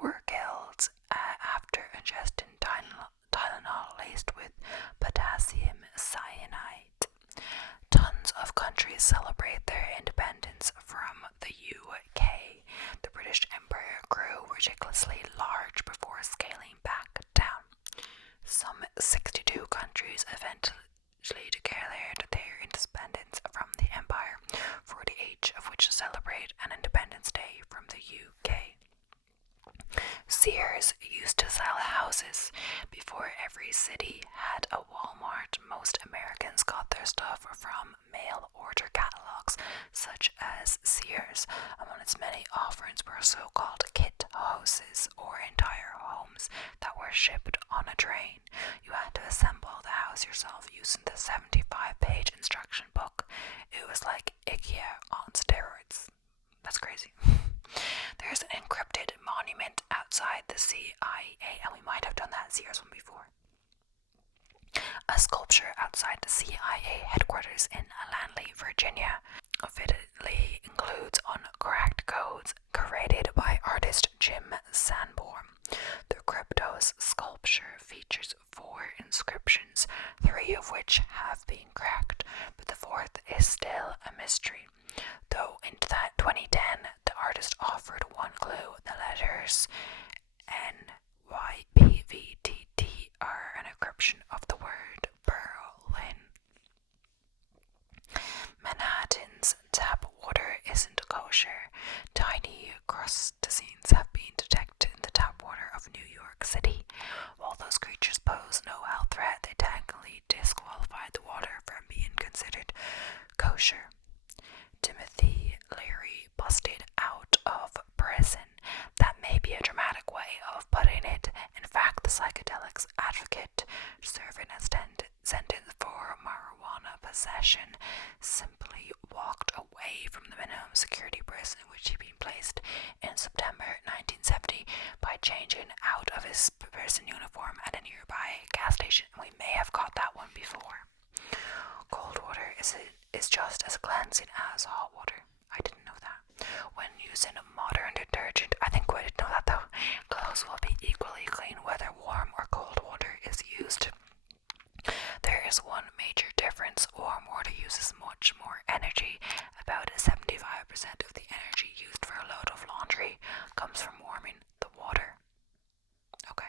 were killed after ingesting Tylenol laced with potassium cyanide. Tons of countries celebrate their independence from the UK. The British Empire grew ridiculously large before scaling back down. Some 62 countries eventually declared their independence from the Empire, 48 of which celebrate an Independence Day from the UK. Sears used to sell houses. Before every city had a Walmart, most Americans got their stuff from mail order catalogs such as Sears. Among its many offerings were so-called kit houses, or entire homes that were shipped on a train. You had to assemble the house yourself using the 75-page instruction book. It was like IKEA on steroids. That's crazy. There's an encrypted monument outside the CIA, and we might have done that Sears one before. A sculpture outside the CIA headquarters in Langley, Virginia, vividly includes uncracked codes created by artist Jim Sanborn. The Cryptos sculpture features 4 inscriptions, 3 of which have been cracked, but the 4th is still a mystery. Though in 2010, the artist offered one clue: the letters NYPVTT are an encryption of the word Berlin. Manhattan's tap water isn't kosher. Tiny crustaceans have been detected in the tap water of New York City. While those creatures pose no health threat, they technically disqualify the water from being considered kosher. Timothy Leary busted out of prison. That may be a dramatic way of putting it. In fact, the psychedelics advocate serving a sentence for marijuana possession simply walked away from the minimum security prison in which he'd been placed in September 1970 by changing out of his prison uniform at a nearby gas station. We may have caught that one before. Cold water is just as cleansing as hot water. I didn't know that. When using a modern detergent, I think we didn't know that though. Clothes will be equally clean whether warm or cold water is used. There is one major difference. Warm water uses much more energy. About 75% of the energy used for a load of laundry comes from warming the water. Okay.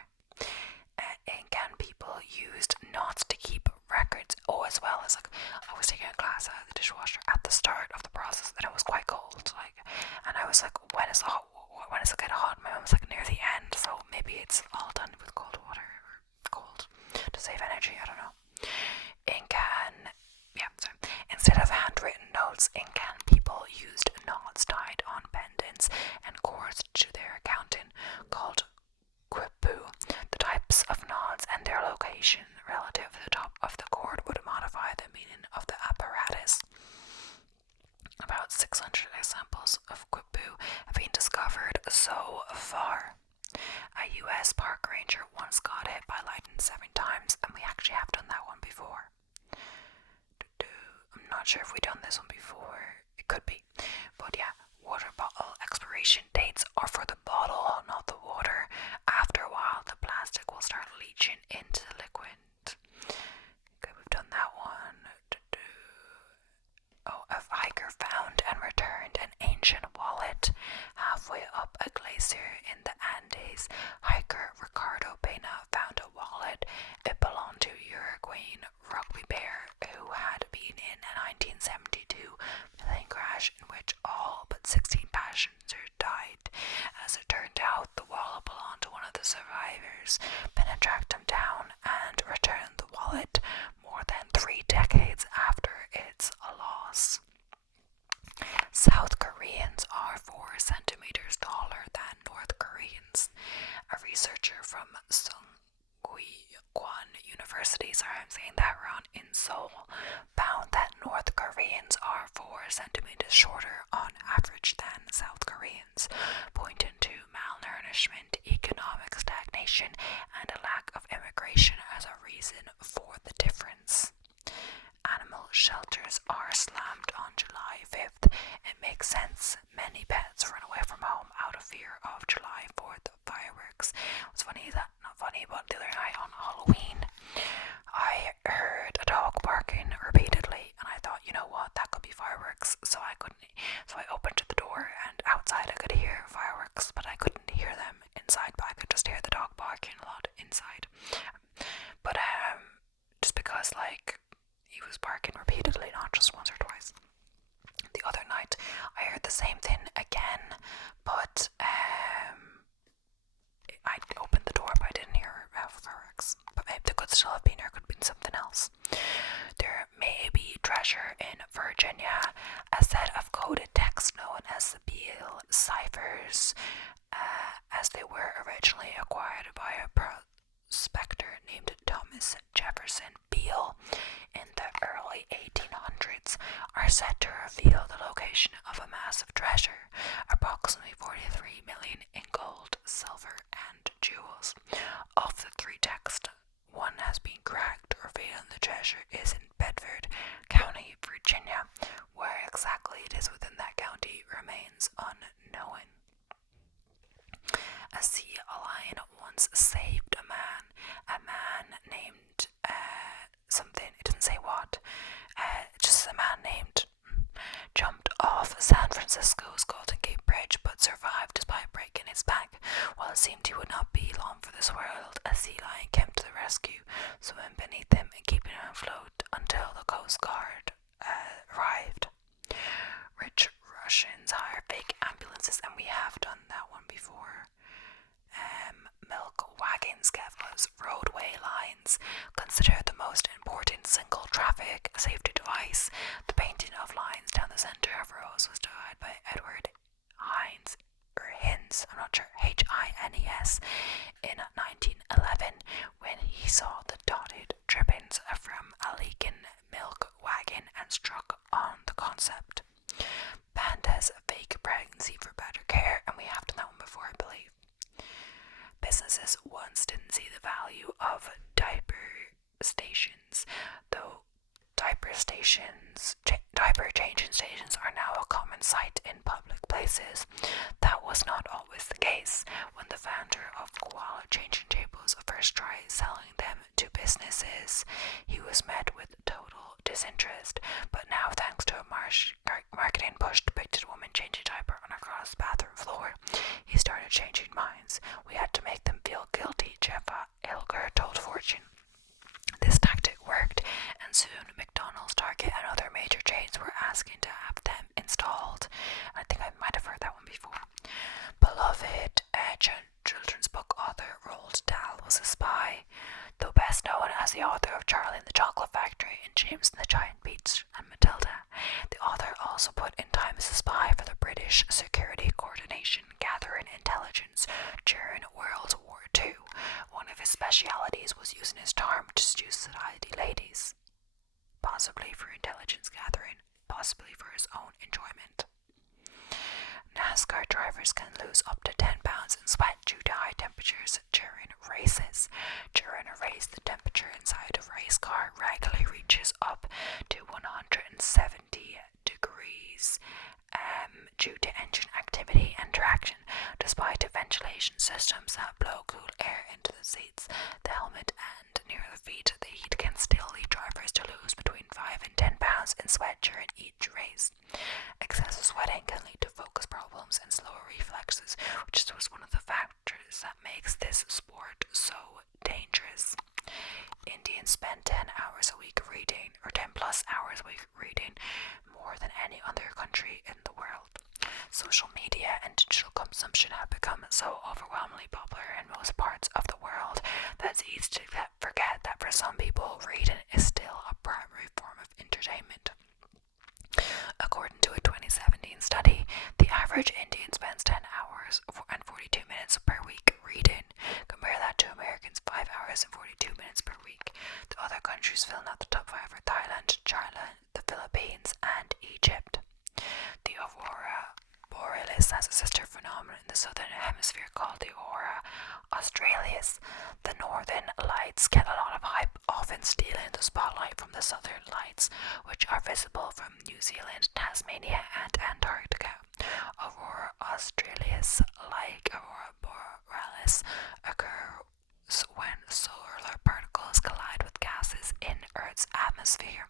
And can people used knots to keep records? Oh, as well as, like, I was taking a class out of the dishwasher at the start of the process, and it was quite cold, and I was like, when is it get hot? My mom was like, near the end, so maybe it's all done with cold water, or cold, to save energy, I don't know. Instead of handwritten notes, in can people used knots tied on pendants and cords to their accountant called quipu. The types of knots and their location relative to the top of the cord would modify the meaning of the apparatus. About 600 examples of quipu have been discovered so far. A US park ranger once got hit by lightning 7 times, and we actually have done that one before. I'm not sure if we've done this one before. It could be. But yeah, water bottle expiration dates are for the bottle, not the water. After a while, the plastic will start leaching killers then tracked him down and returned the wallet more than 3 decades after its loss. South Koreans are 4 centimeters taller than North Koreans. A researcher from Sungkwan University, sorry I'm saying that wrong, in Seoul, found that North Koreans are 4 centimeters shorter on average than South Koreans, pointing to malnourishment, economic stagnation, and a lack of immigration as a reason for the difference. Animal shelters are slammed on July 5th. It makes sense. Many pets run away from home out of fear of July 4th fireworks. What's funny is that, not funny, but the other night on Halloween, I heard a dog barking repeatedly, and I thought, you know what, that could be fireworks. So I opened the door, and outside I could hear fireworks, but I couldn't hear them inside, but I could just hear the dog barking a lot inside. But just because he was barking repeatedly, not just once or twice. The other night I heard the same thing again, but I opened the door, but I didn't hear fireworks. But maybe they could still have been, or it could have been something else. There may be treasure in Virginia. A set of coded texts known as the Beale ciphers, as they were originally acquired by a prospector named Thomas Jefferson Beale in the early 1800s, are said to reveal the location of a massive treasure, approximately 43 million in gold, silver, and jewels. Of the 3 texts, one has been cracked, revealing the treasure is in Bedford County, Virginia. Where exactly it is within that county remains unknown. A sea lion once saved a man named something, it doesn't say what, just a man named jumped off San Francisco's Golden Gate Bridge but survived despite breaking his back. While it seemed he would not be long for this world, a sea lion came to the rescue, swimming beneath him and keeping him afloat until the Coast Guard arrived. Rich Russians hire fake ambulances, and we have done that one before. Milk wagons, Kevlas, roadway lines, considered the most important single traffic safety device. The painting of lines down the center of roads was designed by Edward Hines, I'm not sure, Hines, in 1911, when he saw the dotted drippings from a leaking milk wagon and struck on the concept. Pandas fake pregnancy for better care, and we have done that one before, I believe. Businesses once didn't see the value of diaper stations, though diaper changing stations are now a common sight in public places. That was not always the case. When the founder of koala changing tables first tried selling them to businesses, he was met with total disinterest. But now, thanks to a marketing push depicted a woman changing diaper on a grass bathroom floor, he started changing minds. We had to make them feel guilty, Jeff Hilger told Fortune. This tactic worked, and soon McDonald's, Target, and other major chains were asking to have them installed. I think I might have heard that one before. Beloved children's book author Roald Dahl was a spy. Though best known as the author of Charlie and the Chocolate Factory and James and the Giant Peach and Matilda, the author also put in time as a spy for the British Security Coordination, gathering intelligence during World War II. One of his specialities was using his charm to seduce society ladies, possibly for intelligence gathering, possibly for his own enjoyment. NASCAR drivers can lose up to 10 pounds in sweat due to high temperatures during races. During a race, the temperature inside a race car regularly reaches up to 170 degrees due to engine activity and traction. Despite ventilation systems that blow cool air into the seats, the helmet, and near the feet, the heat can still lead drivers to lose between 5 and 10 pounds in sweat during each race. Excessive sweating can lead to focus problems and slower reflexes, which is one of the factors that makes this sport so dangerous. Indians spend 10 hours a week reading, or 10 plus hours a week reading, more than any other country in the world. Social media and digital consumption have become so overwhelmingly popular in most parts of the world this. The Northern Lights get a lot of hype, often stealing the spotlight from the Southern Lights, which are visible from New Zealand, Tasmania and Antarctica. Aurora Australis, like Aurora Borealis, occurs when solar particles collide with gases in Earth's atmosphere.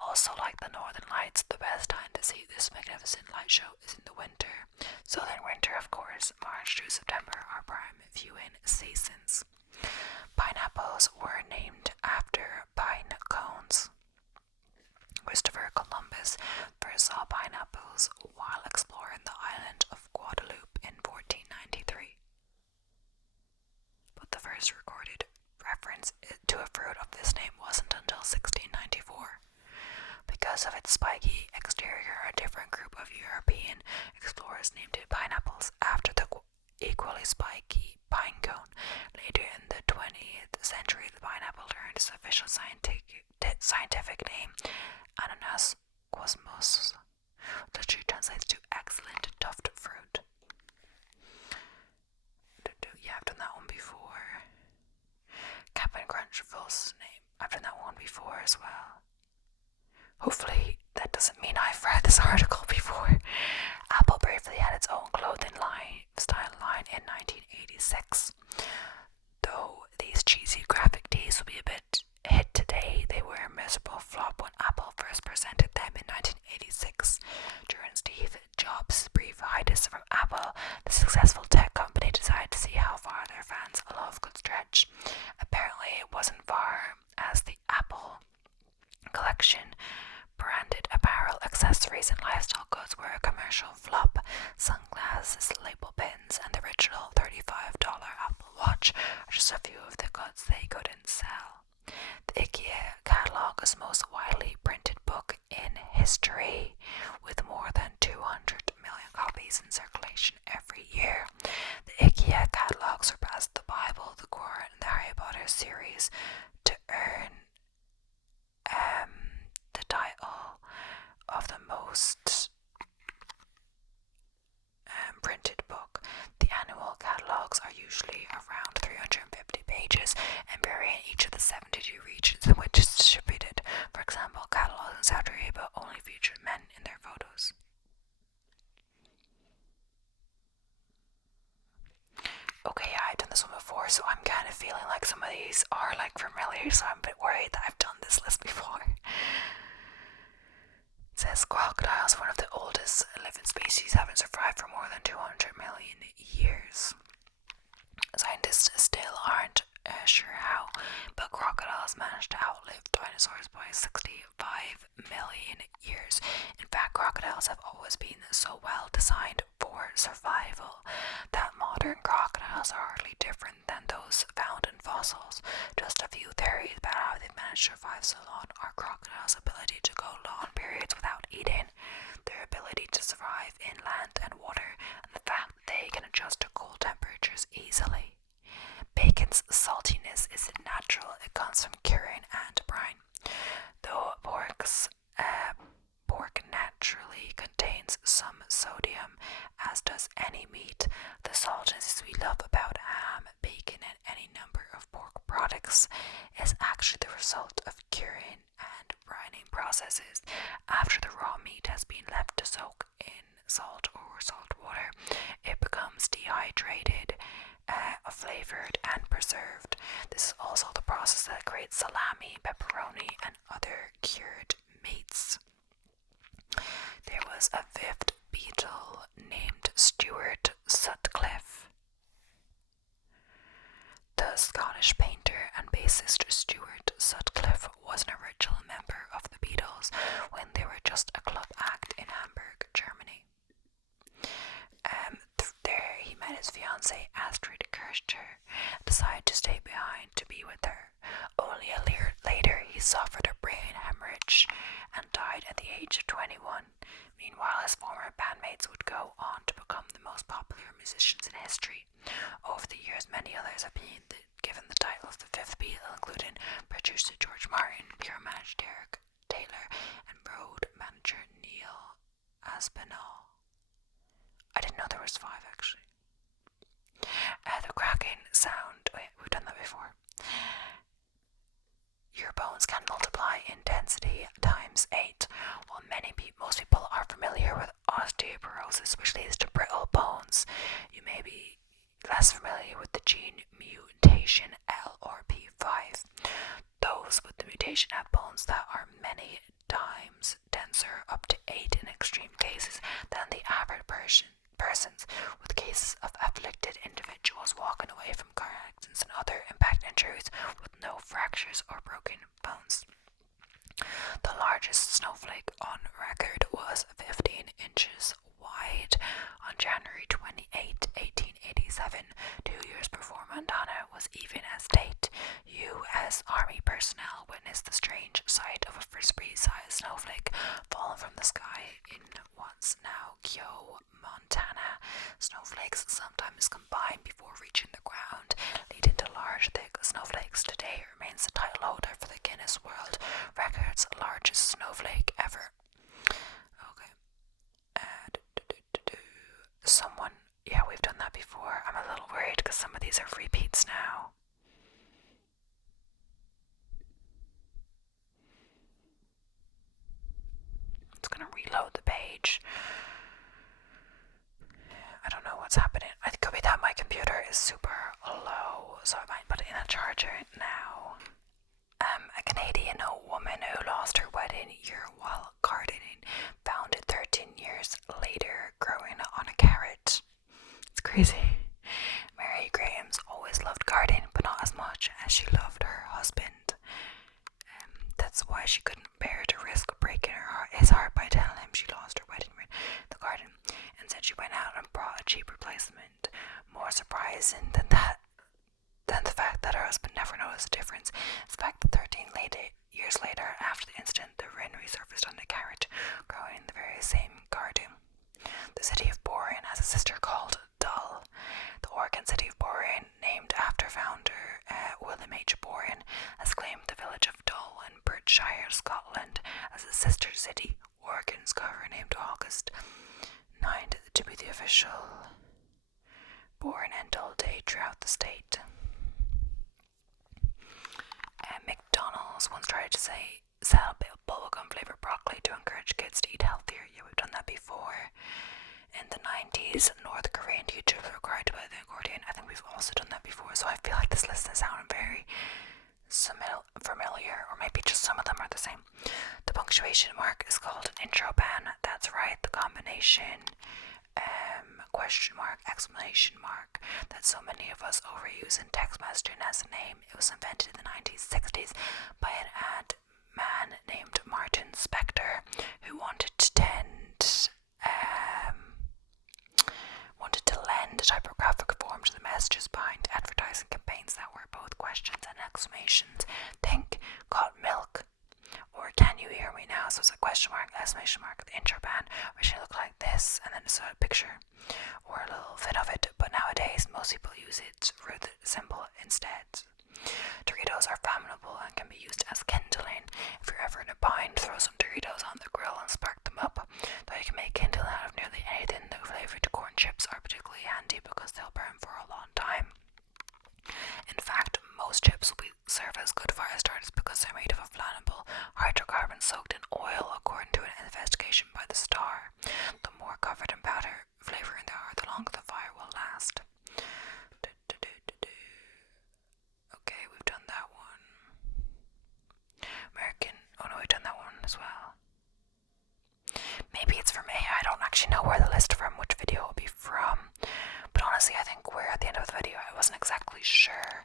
Also, like the Northern Lights, the best time to see this magnificent light show is in the winter. Southern winter, of course, March to September are prime viewing seasons. Pineapples were named after pine cones. Christopher Columbus first saw pineapples while exploring the island of Guadeloupe in 1493. But the first recorded reference to a fruit of this name wasn't until 1694. Because of its spiky exterior, a different group of European explorers named it pineapples after the equally spiky pine cone. Later in the 20th century, the pineapple earned its official scientific name, Ananas quasmos, which translates to excellent tuft fruit. Yeah, I've done that one before. Captain Crunchful's name, I've done that one before as well. Hopefully that doesn't mean I've read this article before. Apple briefly had its own clothing style line in 1986. Though these cheesy graphic tees will be a bit hit today, they were a miserable flop when Apple first presented them in 1986. During Steve Jobs' brief hiatus from Apple, the successful tech company decided to see how far their fans' love could stretch. Apparently it wasn't far, as the Apple collection branded apparel, accessories and lifestyle goods were a commercial flop. Sunglasses, label pins and the original $35 Apple Watch are just a few of the goods they couldn't sell. The IKEA catalogue is the most widely printed book in history, with more than 200 million copies in circulation every year. The IKEA catalogue surpassed the Bible, the Quran and the Harry Potter series to earn the title of the most printed book. The annual catalogues are usually around 350 pages and vary in each of the 72 regions in which it's distributed. For example, catalogs in Saudi Arabia only feature men in their photos. Okay, yeah, I've done this one before, so I'm kind of feeling like some of these are like familiar, so I'm a bit worried that I've done this list before. It says crocodiles, one of the oldest living species, haven't survived for more than 200 million years. Scientists still aren't sure how, but crocodiles managed to outlive dinosaurs by 65 million years. In fact, crocodiles have always been so well designed for survival that modern crocodiles are hardly different than those found in fossils. Just a few theories about how they've managed to survive so long are crocodiles' ability to go long periods without eating, their ability to survive in land and water, and the fact that they can adjust to cold temperatures easily. Bacon's saltiness isn't natural, it comes from curing and brine. Though pork naturally contains some sodium, as does any meat, the saltiness we love about ham, bacon, and any number of pork products is actually the result of curing and brining processes. After the raw meat has been left to soak in salt or salt water, it becomes dehydrated, flavored and preserved. This is also the process that creates salami, pepperoni, and other cured meats. There was a fifth beetle named Stuart Sutcliffe. The Scottish painter and bassist Stuart Sutcliffe was an original member of the Beatles when they were just a club act in Hamburg, Germany. There he met his fiancée Astrid Kircher and decided to stay behind to be with her. Only a year later he suffered a brain hemorrhage and died at the age of 21. Meanwhile, his former bandmates would go on to become the most popular musicians in history. Over the years, many others have been given the title of the fifth Beatle, including producer George Martin, pure manager Derek Taylor, and road manager Neil Aspinall. I didn't know there was 5 actually. The cracking sound less familiar with the gene mutation L or P5. Those with the mutation have bones that are many times denser, up to 8 in extreme cases, than the average persons, with cases of afflicted individuals walking away from car accidents and other impact injuries with no fractures or broken bones. The largest snowflake on record was 15 inches wide on January 28, 1887, 2 years before Montana was even a state. U.S. Army personnel witnessed the strange sight of a frisbee-sized snowflake falling from the sky in what's now Keogh, Montana. Snowflakes sometimes combine before reaching the ground, leading to large, thick snowflakes. Today remains the title holder for the Guinness World Records largest snowflake ever. Okay. Someone, yeah, we've done that before. I'm a little worried because some of these are repeats now. It's gonna reload the page. I don't know what's happening. I think it could be that my computer is super low, so I might put it in a charger now. A Canadian woman who lost her wedding year while gardening found it 13 years later growing on a carrot. It's crazy. Mary Graham's always loved gardening, but not as much as she loved her husband. That's why she couldn't bear to risk breaking his heart by telling him she lost her wedding ring in the garden. Instead, she went out and brought a cheap replacement. More surprising than the fact that her husband never noticed the difference is the fact that 13 years later, after the incident, the ring resurfaced on the carrot, growing in the very same garden. The city of Borean has a sister called Dull. The Oregon city of Borean, named after founder William H. Borean, has claimed the village of Dull in Berkshire, Scotland, as a sister city. Oregon's governor named August 9th to be the official Borean and Dull Day throughout the state. McDonald's once tried to sell bubblegum flavored broccoli to encourage kids to eat healthier. Yeah, we've done that before. In the 90s, North Korean teachers were required to play the accordion. I think we've also done that before, so I feel like this list is sounding very familiar, or maybe just some of them are the same. The punctuation mark is called an intro ban. That's right, the combination question mark, exclamation mark that so many of us overuse in text messaging as a name. It was invented in the 1960s by an ad man named Martin Spector, who wanted to lend a typographic form to the messages behind advertising campaigns that were both questions and exclamations. Think got milk, or can you hear me now? So it's a question mark, exclamation mark. The intro band originally looked like this, and then it's a picture or a little bit of it, but nowadays most people use its root symbol instead. Doritos are flammable and can be used as kindling. If you're ever in a bind, throw some Doritos on the grill and spark them up. Though you can make kindling out of nearly anything, the flavored corn chips are particularly handy because they'll burn for a long time. In fact, most chips will serve as good fire starters because they're made of a flammable hydrocarbon soaked in oil, according to an investigation by the Star. The more covered in powder flavoring they are, the longer the fire will last. Okay, we've done that one. We've done that one as well. Maybe it's from I don't actually know where the list from which video will be from, but honestly I think we're at the end of the video. I wasn't exactly sure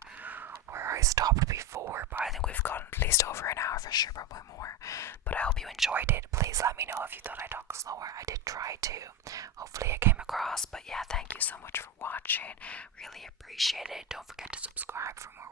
where I stopped before, but I think we've gone at least over an hour for sure, probably more. But I hope you enjoyed it. Please let me know if you thought I talked slower. I did try to. Hopefully it came across, but yeah, thank you so much for watching. Really appreciate it. Don't forget to subscribe for more